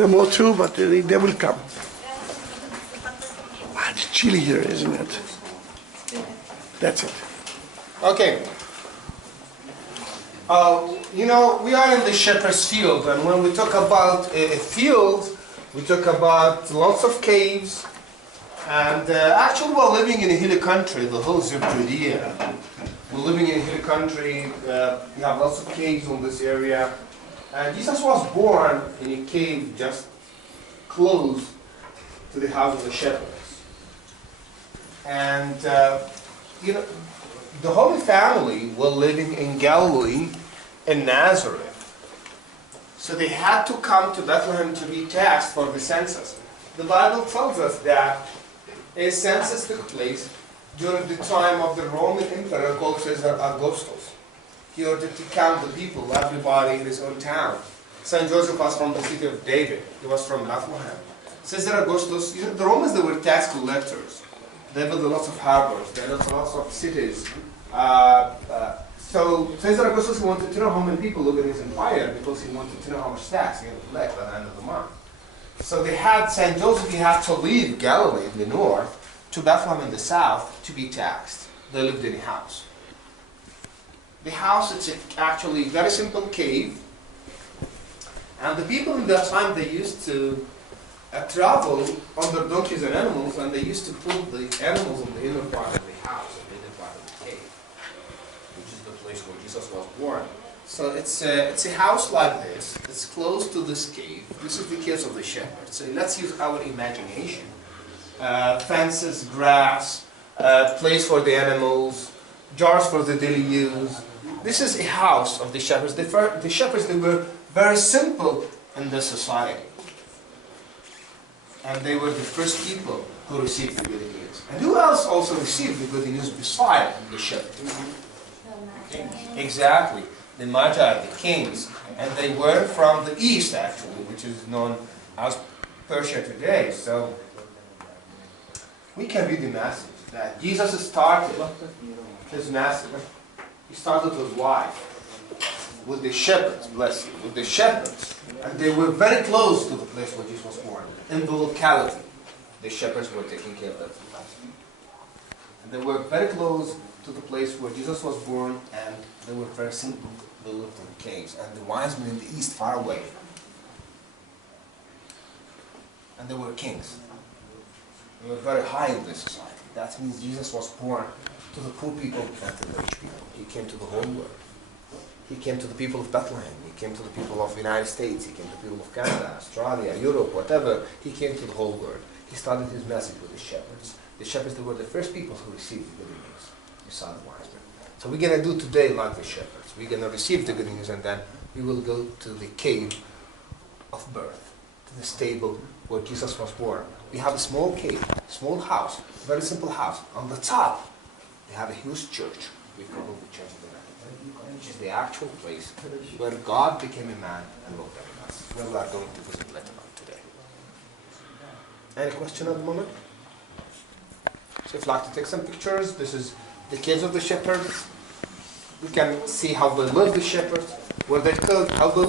remote too, but they will come. It's chilly here, isn't it? That's it. Okay. We are in the shepherd's field, and when we talk about a field, we talk about lots of caves, and actually we're living in a hilly country, the hills of Judea. We're living in a hilly country, we have lots of caves in this area. Jesus was born in a cave just close to the house of the shepherds. And, the Holy Family were living in Galilee, in Nazareth. So they had to come to Bethlehem to be taxed for the census. The Bible tells us that a census took place during the time of the Roman Emperor called Caesar Augustus. He ordered to count the people, everybody in his own town. Saint Joseph was from the city of David. He was from Bethlehem. Caesar Augustus, the Romans, they were tax collectors. They built lots of harbors. They built lots of cities. So Caesar Augustus wanted to know how many people live in his empire because he wanted to know how much tax he had to collect by the end of the month. So they had Saint Joseph, he had to leave Galilee in the north to Bethlehem in the south to be taxed. They lived in a house. The house, it's actually a very simple cave. And the people in that time, they used to travel on their donkeys and animals, and they used to put the animals in the inner part of the house, in the inner part of the cave, which is the place where Jesus was born. So it's a house like this. It's close to this cave. This is the cave of the shepherd. So let's use our imagination. Fences, grass, place for the animals, jars for the daily use. This is a house of the shepherds. The shepherds, they were very simple in this society. And they were the first people who received the good news. And who else also received the good news beside the shepherds? Exactly. The Magi, the kings. And they were from the east, actually, which is known as Persia today. So we can read the message that Jesus started his message. He started with wife, with the shepherds, bless you, with the shepherds. And they were very close to the place where Jesus was born, in the locality. The shepherds were taking care of that. And they were very close to the place where Jesus was born, and they were very simple. They lived in caves. And the wise men in the east, far away. And they were kings. They were very high in this society. That means Jesus was born to the poor people and to the rich people. He came to the whole world. He came to the people of Bethlehem. He came to the people of the United States. He came to the people of Canada, Australia, Europe, whatever. He came to the whole world. He started his message with the shepherds. The shepherds, they were the first people who received the good news. You saw the wise men. So we're going to do today like the shepherds. We're going to receive the good news, and then we will go to the cave of birth, to the stable where Jesus was born. We have a small cave, small house, very simple house. On the top, we have a huge church. We call it the Church of the Land, which is the actual place where God became a man and walked among us, where we are going to visit later on today. Any question at the moment? So if you'd like to take some pictures, this is the caves of the shepherds. We can see how they live, the shepherds, where they cook, how they